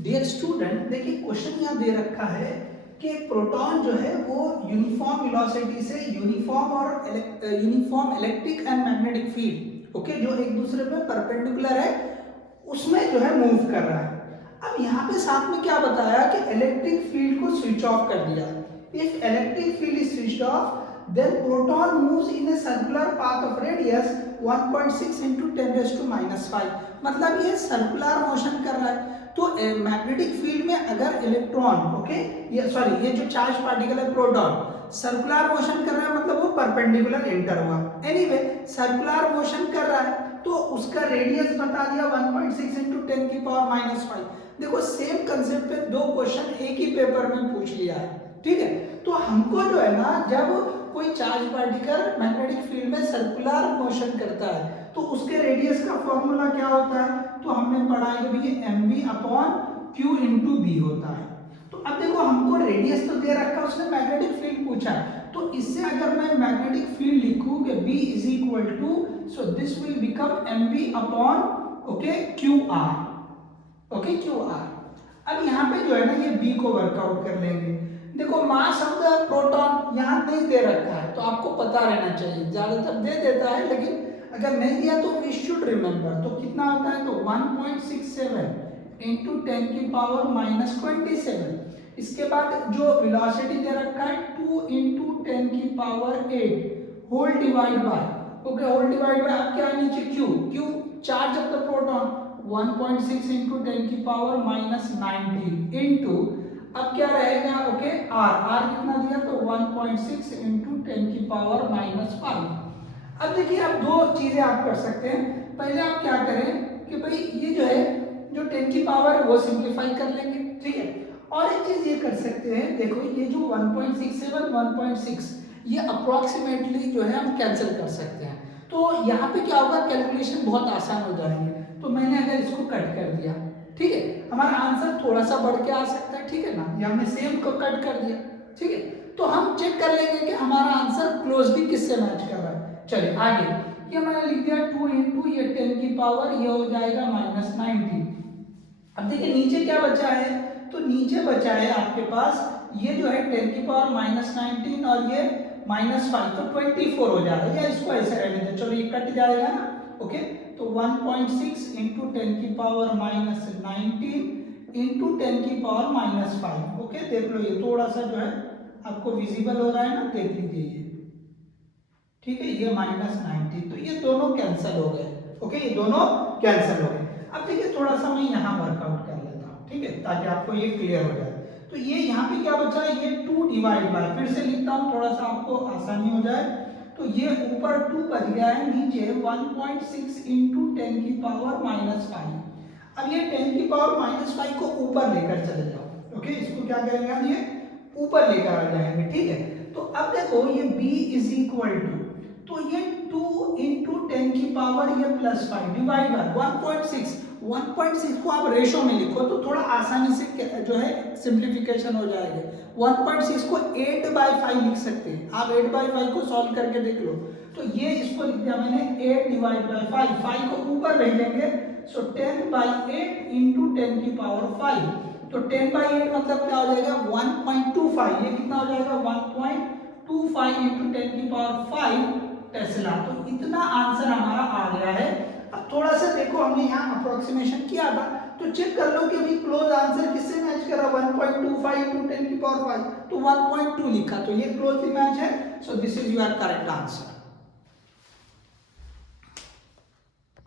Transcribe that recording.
Dear student, देखिए question यहाँ दे रखा है कि प्रोटॉन जो है वो यूनिफॉर्म वेलोसिटी से uniform electric and magnetic field okay जो एक दूसरे पे परपेंडिकुलर है उसमें जो है मूव कर रहा है। अब यहाँ पे साथ में क्या बताया कि इलेक्ट्रिक फील्ड को स्विच ऑफ कर दिया। If electric field is switched off then proton moves in a circular path of radius 1.6 into 10 raised to -5। मतलब ये सर्कुलर मोशन कर रहा है। तो मैग्नेटिक फील्ड में अगर इलेक्ट्रॉन ये जो चार्ज पार्टिकल है प्रोटॉन सर्कुलर मोशन कर रहा है, मतलब वो परपेंडिकुलर एंटर हुआ। एनीवे सर्कुलर मोशन कर रहा है तो उसका रेडियस बता दिया 1.6 into 10 की पावर -5। देखो सेम कंसेप्ट पे दो क्वेश्चन एक ही पेपर में पूछ लिया है, ठीक है। तो हमको जो है ना, जब कोई चार्ज पार्टिकल मैग्नेटिक फील्ड में सर्कुलर मोशन करता है तो उसके रेडियस का फॉर्मूला क्या होता है, तो हमने पढ़ा है कि भाई mv upon q into B होता है। तो अब देखो हमको रेडियस तो दे रखा है, उसने मैग्नेटिक फील्ड पूछा है, तो इससे अगर मैं मैग्नेटिक फील्ड लिखूं कि b is equal to, so this will become mv upon okay qr, okay qr। अब यहाँ पे जो है ना ये b को वर्कआउट कर लेंगे। देखो मास ऑफ द प्रोटॉन यहाँ नहीं दे रखा है तो आपको पता रहना चाहिए, ज्यादातर दे देता है लेकिन अगर नहीं दिया तो वी शुड रिमेंबर। तो कितना होता है, तो 1.67 इंटू 10 की पावर -27। इसके बाद जो वेलोसिटी दे रखा है 2 इंटू 10 की power 8 whole divide by okay whole divide by अब क्या है नीचे Q charge of the proton 1.6 into 10 की पावर -19 इंटू अब क्या रहेगा ओके आर कितना दिया, तो 1.6 इंटू 10 की पावर -5। अब देखिए अब दो चीजें आप कर सकते हैं। पहले आप क्या करें कि भाई ये जो है जो 10 की पावर है वो सिंप्लीफाई कर लेंगे, ठीक है। और एक चीज ये कर सकते हैं, देखो ये जो 1.67 1.6 ये अप्रोक्सीमेटली जो है हम कैंसिल कर सकते हैं। तो यहाँ पे क्या होगा, कैलकुलेशन बहुत आसान हो जाएंगे। तो मैंने अगर इसको कट कर दिया, ठीक है, हमारा आंसर थोड़ा सा बढ़ के आ सकता है, ठीक है ना। ये हमने सेम को कट कर दिया, ठीक है। तो हम चेक कर लेंगे कि हमारा आंसर क्लोजली किससे मैच कर रहा है। चलिए आगे, ये मैंने लिख दिया 2 इंटू ये 10 की पावर ये हो जाएगा -19। अब देखिए नीचे क्या बचा है, तो नीचे बचा है आपके पास ये जो है 10 की पावर -19 और ये -5 तो 24 हो जा रहा है, या इसको ऐसे रहने दो, चलो ये कट जाएगा ना, ओके। तो 1.6 इंटू 10 की पावर -19 इंटू 10 की पावर -5 ओके। देख लो ये थोड़ा सा जो है आपको विजिबल हो रहा है ना, देख लीजिए ये, ठीक है, ये -19 तो ये दोनों कैंसिल हो गए, ओके, ये दोनों कैंसिल हो गए। अब देखिए थोड़ा सा मैं यहाँ वर्कआउट कर लेता हूँ, ठीक है, ताकि आपको ये क्लियर हो जाए। तो ये यहाँ पे क्या बचा है, ये 2 डिवाइड बाय, फिर से लिखता हूँ थोड़ा सा आपको आसानी हो जाए। तो ये ऊपर 2 बच गया है, नीचे 1.6 इंटू 10 की पावर -5। अब ये 10 की पावर -5 को ऊपर लेकर चले जाओ, ओके, इसको क्या करेंगे हम, ये ऊपर लेकर आ जाएंगे, ठीक है। तो अब देखो ये b इज इक्वल टू, तो ये 2 इंटू 10 की पावर ये +5 डिवाइड बाय 1.6 को आप रेशो में लिखो तो थोड़ा आसानी से जो है सिंप्लीफिकेशन हो जाएगा। 1.6 को 8/5 लिख सकते हैं आप, 8/5 को सॉल्व करके देख लो। तो ये इसको लिख दिया मैंने 8 डिवाइड बाय 5 को ऊपर भेजेंगे, सो 10/8 इंटू 10 की पावर 5। तो 10/8 मतलब क्या हो जाएगा 1.25, ये कितना हो जाएगा 1.25 इंटू 10 की पावर 5 टेस्ला। तो इतना आंसर हमारा आ गया है। अब थोड़ा सा देखो हमने यहाँ अप्रोक्सीमेशन किया था, तो चेक कर लो कि अभी क्लोज आंसर किससे मैच कर रहा है, 1.25 इंटू 10 की पावर 5, तो 1.2 लिखा, तो ये क्लोजली मैच है। So this is your correct answer.